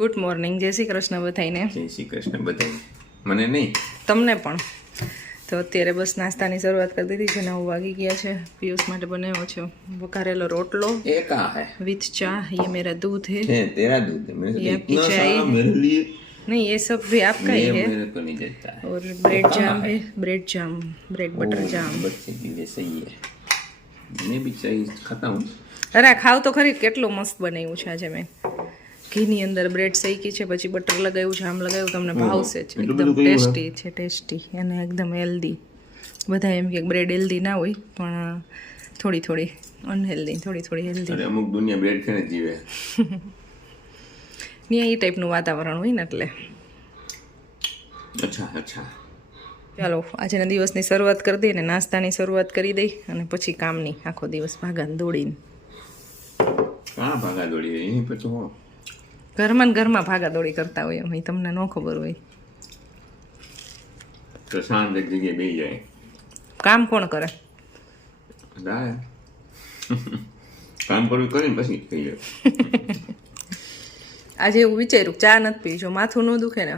Good morning, જય શ્રી કૃષ્ણ બધાઈને. જય શ્રી કૃષ્ણ બધાને. મને નહીં, તમને પણ. તો અત્યારે બસ નાસ્તાની શરૂઆત કરી દીધી છે. 9 વાગી ગયા છે. પિયુષ માટે બનાવ્યો છે વઘારેલો રોટલો ये कहाँ है? विथ चाय. ये मेरा दूध है. तेरा दूध है, मेरे ये से आपकी इतना चाय सारा है। मेरे लिए नहीं, ये सब भी आपका ही ये है. मेरे को नहीं देता है। और ब्रेड जाम है. ब्रेड जाम, ब्रेड बटर ओ, जाम. बच्चे की वैसे ही है. मैं भी चाय खाता हूँ. અરે ખાવ તો ખરી. કેટલું મસ્ત બનાવ્યું છે આજે મેં. ઘીની અંદર બ્રેડ શેકી છે, પછી બટર લગાવ્યું, જામ લગાવ્યું. તમને ભાવશે જ. એકદમ ટેસ્ટી છે, ટેસ્ટી અને એકદમ હેલ્ધી. બધા એમ કે બ્રેડ હેલ્ધી ના હોય, પણ થોડી થોડી અનહેલ્ધી, થોડી થોડી હેલ્ધી. અરે અમુક દુનિયા બ્રેડ ખાને જીવે. ત્યાં એ ટાઈપનું વાતાવરણ હોય ને એટલે. અચ્છા અચ્છા. ચાલો આજના દિવસની શરૂઆત કરી દઈએ ને નાસ્તાની શરૂઆત કરી દઈ અને પછી કામની. આખો દિવસ ભાગાને દોડીને. કहाँ भागा दौड़ी है? यहीं पे तो हो. ઘરમાં ને ઘરમાં ભાગા દોડી કરતા હોય એમ તમને ન ખબર હોય. તો શાંત એક જગ્યાએ બેસી જાય. કામ કોણ કરે? દાય કામ કરવું કરીને પછી થઈ જાય. આજે એવું વિચાર્યું ચા નથી પી. જો માથું ન દુખે ને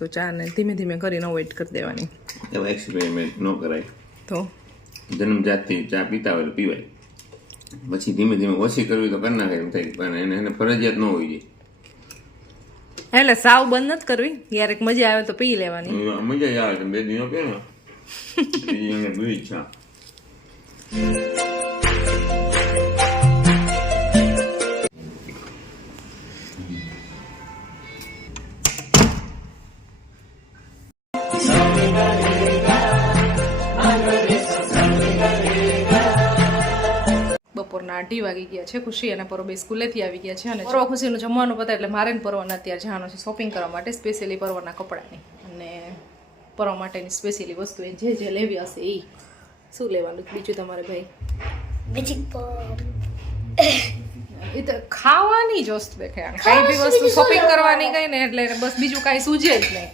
તો ચા ને ધીમે ધીમે કરીને અવોઇડ કરી દેવાની. એવો એક્સપેરિમેન્ટ ન કરાય. તો જન્મજાતથી ચા પીતા હોય તો પીવાય, પછી ધીમે ધીમે ઓછી કરવી તો કરી નાખે એમ થાય, પણ એને ફરજિયાત ન હોવી જોઈએ. એટલે સાવ બંધ નથી કરવી. યાર એક મજા આવે તો પી લેવાની. મજા જ આવે. બે દિનો પીએ ને બીજી એને બી ઈચ્છા. બપોરના 8 વાગી ગયા છે. ખુશી અને પરો બે સ્કૂલેથી આવી ગયા છે અને પરો ખુશીનું જમવાનું પતા એટલે મારે ને પરવાના અત્યારે જવાનું છે શોપિંગ કરવા માટે, સ્પેશિયલી પરવાના કપડાની અને પરવા માટેની સ્પેશિયલી વસ્તુ એ જે લેવી હશે એ. શું લેવાનું બીજું તમારે ભાઈ? એ તો ખાવાની જ વસ્તુ દેખાય. કાંઈ બી વસ્તુ શોપિંગ કરવાની કઈ ને એટલે બસ બીજું કાંઈ સૂજે જ નહીં.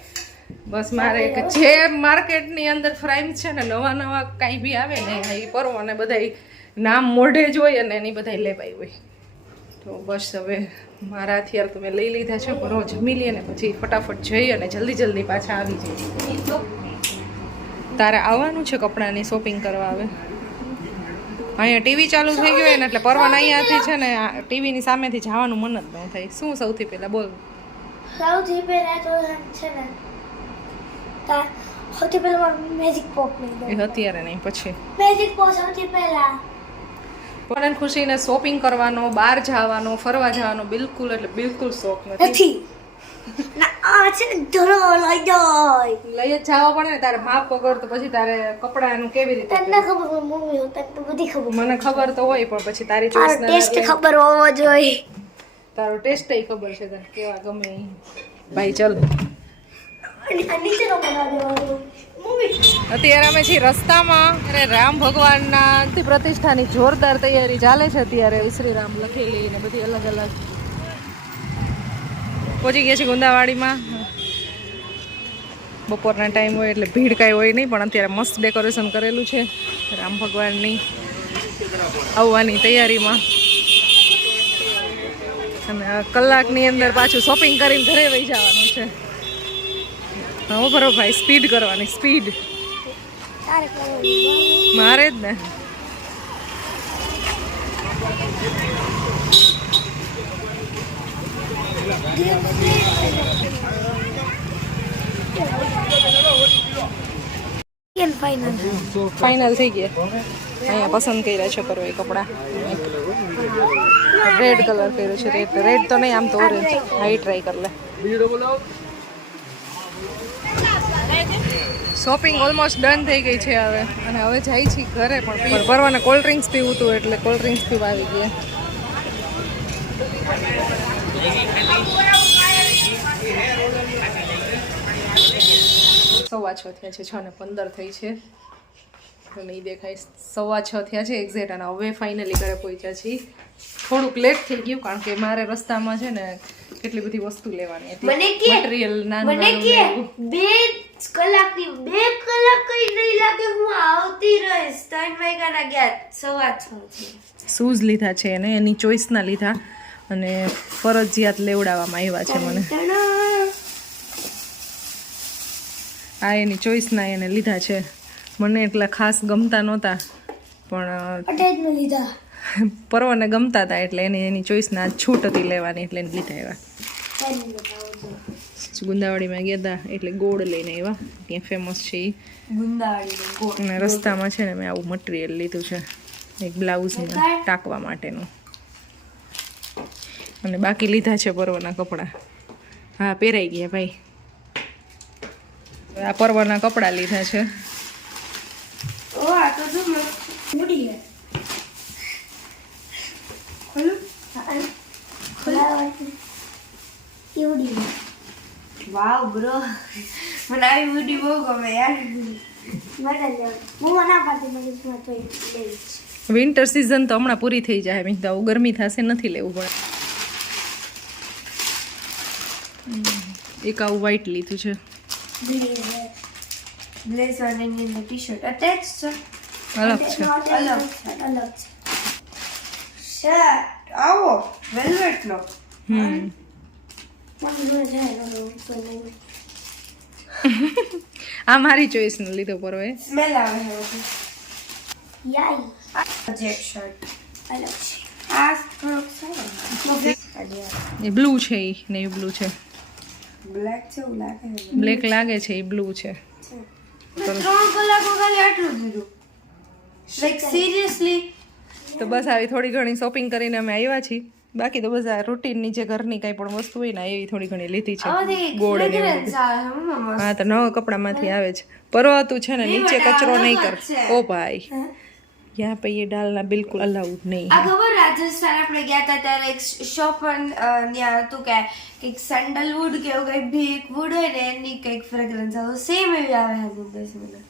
બસ મારે જે માર્કેટની અંદર ફ્રાઈમ છે ને નવા નવા કાંઈ બી આવે ને એ પરવાને બધા નામ મોઢે જ હોય અને એની બધા લેવાઈ હોય. તો બસ હવે મારા અત્યારે તો મેં લઈ લીધા છે. પરો જમી લઈએ ને પછી ફટાફટ જઈ અને જલ્દી જલ્દી પાછા આવી જઈએ. તારે આવવાનું છે કપડાની શોપિંગ કરવા? આવે અહીંયા ટીવી ચાલુ થઈ ગયું હોય ને એટલે પરવાન અહીંયાથી છે ને ટીવીની સામેથી જવાનું મન જ ન થાય. શું સૌથી પહેલાં બોલ? સૌથી પહેલાં તો છે ને સૌથી પહેલાં મેજિક પોપ એ અત્યારે નહીં, પછી મેજિક પોપ સૌથી પહેલાં. પણ ખુશીને શોપિંગ કરવાનો, બહાર જવાનો, ફરવા જવાનો બિલકુલ એટલે બિલકુલ શોખ નથી. આ છે ને ધરો લઈ જાય. લઈ જ જવા પડે ને તારે માપ વગર. તો પછી તારે કપડાનું કેવી રીતે? તને ખબર હોય મમ્મી હોય તને બધી ખબર. મને ખબર તો હોય પણ પછી તારી ચોઈસ ના ટેસ્ટ ખબર હોવો જોઈએ. તારો ટેસ્ટ એ ખબર છે તને કેવા ગમે એ. ભાઈ ચલ નીચે નો બનાવી દેવાનો મમ્મી. અત્યારે અમે છીએ રસ્તામાં. અરે રામ ભગવાનના અંતિમ પ્રતિષ્ઠાની જોરદાર તૈયારી ચાલે છે અત્યારે. શ્રી રામ લખેલી ને બધી અલગ અલગ. પહોંચી ગયા છે ગુંદાવાડીમાં. બપોરના ટાઈમ હોય એટલે ભીડ કાંઈ હોય નહીં, પણ અત્યારે મસ્ત ડેકોરેશન કરેલું છે રામ ભગવાનની આવવાની તૈયારીમાં. અને કલાકની અંદર પાછું શોપિંગ કરીને ઘરે વહી જવાનું છે. હા બરો ભાઈ, સ્પીડ કરવાની, સ્પીડ મારે જ ને. ફાઇનલ થઈ ગયા. અહીંયા પસંદ કર્યા છે પરવા કપડા. રેડ કલર કર્યો છે. રેડ તો નહીં, આમ તો ઓરેન્જ. હા, ટ્રાય કરી લે. શોપિંગ ઓલમોસ્ટ ડન થઈ ગઈ છે હવે. અને હવે જાય છે ઘરે. પણ પરવાને કોલ્ડ ડ્રિંક્સ પીવું હતું એટલે કોલ્ડ ડ્રિંક્સ પીવા આવી ગયા. 6:15 થયા છે. 6:15 થઈ છે. નહીં દેખાય. 6:15 થયા છે એક્ઝેક્ટ. અને હવે ફાઇનલી ઘરે પહોંચ્યા છીએ. થોડુંક લેટ થઈ ગયું કારણ કે મારે રસ્તામાં છે ને કેટલી બધી વસ્તુ લેવાની હતી. મટીરીયલ નાનું મને કે 2 કલાકની 2 કલાક કઈ નહીં લાગે. હું આવતી રહીશ. 3 વાગ્યાના ગયા 6:30 શૂઝ લીધા છે એને એની ચોઈસના લીધા. અને ફરજિયાત લેવડાવવામાં આવ્યા છે મને. આ એની ચોઈસના એને લીધા છે. મને એટલા ખાસ ગમતા નહોતા પણ પર્વને ગમતા હતા એટલે એની ચોઈસના છૂટ હતી લેવાની એટલે એને લીધા આવ્યા. ગુંદાવાડીમાં ગયા હતા એટલે ગોળ લઈને આવ્યા. ત્યાં ફેમસ છે એ અને રસ્તામાં છે ને મેં આવું મટીરિયલ લીધું છે એક બ્લાઉઝને ટાંકવા માટેનું. અને બાકી લીધા છે પર્વના કપડાં. હા પહેરાઈ ગયા ભાઈ. આ પર્વના કપડાં લીધા છે. વાવ બ્રો મને આવી વિડીયો બહુ ગમે યાર. વિન્ટર સિઝન તો હમણાં પૂરી થઈ જાય. મેં કીધું ગરમી થશે નથી લેવું પડે. એક આવું વ્હાઈટ લીધું છે. બ્લેઝર એની અંદર ટી-શર્ટ અટેચ છે. અલગ છે. અલગ શર્ટ આવો વેલ્વેટ નો. આ મારી ચોઈસ નો લીધો પર્વે. સ્મેલ આવે છે. યાય જેક શર્ટ અલગ છે. આ થોડોક સારો એ બ્લુ છે. એ નેવી બ્લુ છે. બ્લેક છે એવું લાગે. બ્લેક લાગે છે. એ બ્લુ છે. 3 કલાકો ખાલી આટલું દીધું. Like seriously. તો બસ આવી થોડી ઘણી શોપિંગ કરીને અમે આવ્યા છીએ. બાકી તો બસ આ રૂટીનની જે ઘરની કાંઈ પણ વસ્તુ હોય ને એવી થોડી ઘણી લીધી છે. ગોળ ને એવું બધું. હા તો નવા કપડામાંથી આવે છે. પર્વતું છે ને નીચે કચરો નહીં કર. ઓ ભાઈ યહાં પે ये डालना बिल्कुल अलाउड नहीं આ ખબર રાજસ્થાન આપણે ગયા હતા ત્યારે એક શોપ ત્યાં હતું કે કંઈક સેન્ડલવુડ કે એવું કંઈક ભી એક વુડ હોય ને એની કંઈક ફ્રેગ્રન્સ આવે સેમ એવી આવે છે દસ મિનિટ.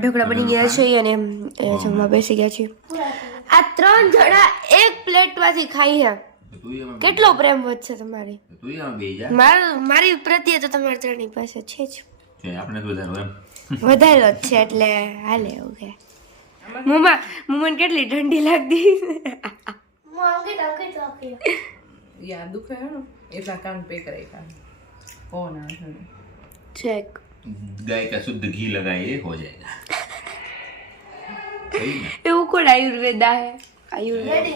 ઢોકળા બની ગયા છે અને જમવા બેસી ગયા છે. આ 3 જણા એક પ્લેટમાંથી ખાઈ છે. કેટલો પ્રેમ વધશે તમારી મારી પ્રત્યે તો તમારી ત્રણની પાસે છે જ. વધારે જ છે એટલે હાલે એવું કે મુમન કેટલી ઠંડી લાગતી. યા દુખે હે ને એટલા કાન પે કરે કાન ઓ ના ચેક गाय का शुद्ध घी लगाइए हो जाएगा. એવું કોણ આયુર્વેદ હે आयुर्वेद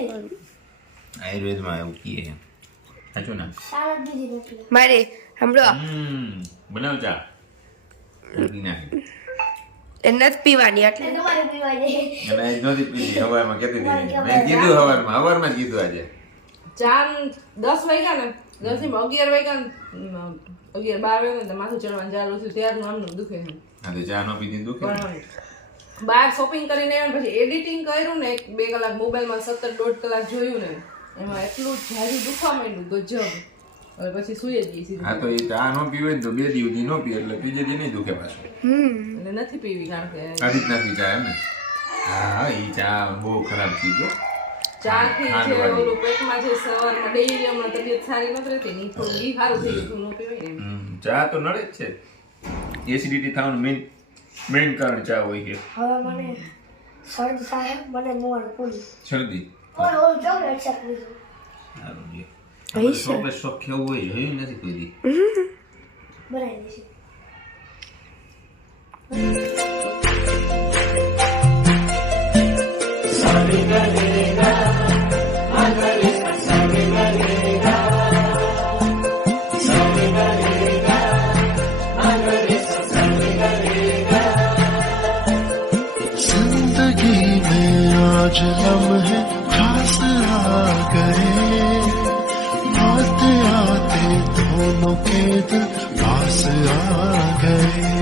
में એવું કીએ છે સાચું ના મારે હમણો બનાવ ચા પીના એ નથી પીવાની એટલે અને આજ નથી પીધી હવારમાં કેતી હતી મેં કીધું હવારમાં જ કીધું આજે ચા 10 વાગ્યા ને 10 થી 11 વાગ્યા 11-12 વાગ્યા ને માથું ચડવાનું ચાલુ થયું ત્યારનું આમનું દુખે છે. હા તો ચા નો પીધી દુખે બહાર શોપિંગ કરીને આવ્યા પછી એડિટિંગ કર્યું ને 1-2 કલાક મોબાઈલમાં 17-1.5 કલાક જોયું ને એમાં એટલું જાજુ દુખવા માંડ્યું ગજબ. હવે પછી સુઈ જ ગઈ સીધી. હા તો એ ચા નો પીવે ને તો 2 દિવસ નો પીવે એટલે ત્રીજે દી નહીં દુખે પાછું. એટલે નથી પીવી કારણ કે આ રીતના પી ચા એમ ને. હા એ ચા બહુ ખરાબ થઈ ગયો. ચા થી જે ઓલું પેટમાં જે સવારમાં ડેઈલી હમણાં તબિયત સારી નથી રહેતી ને થોડું ઈ સારું થઈ ગયું ન પીવાય ને. ચા તો નડે જ છે. એસિડિટી થવાનું મેઇન કારણ ચા હોય છે. હવે મને શરદી થાય મને મોણ પૂરી શરદી ઓય ચોકલેટ શેક લીધું સારું છે. ચોકલેટ શોખ કેવું હોય જોયું નથી કોઈ દી. બનાવી દઈશું. जिंदगी में आज लम्हे खास आ गए आते आते दोनों के दिल पास आ गए.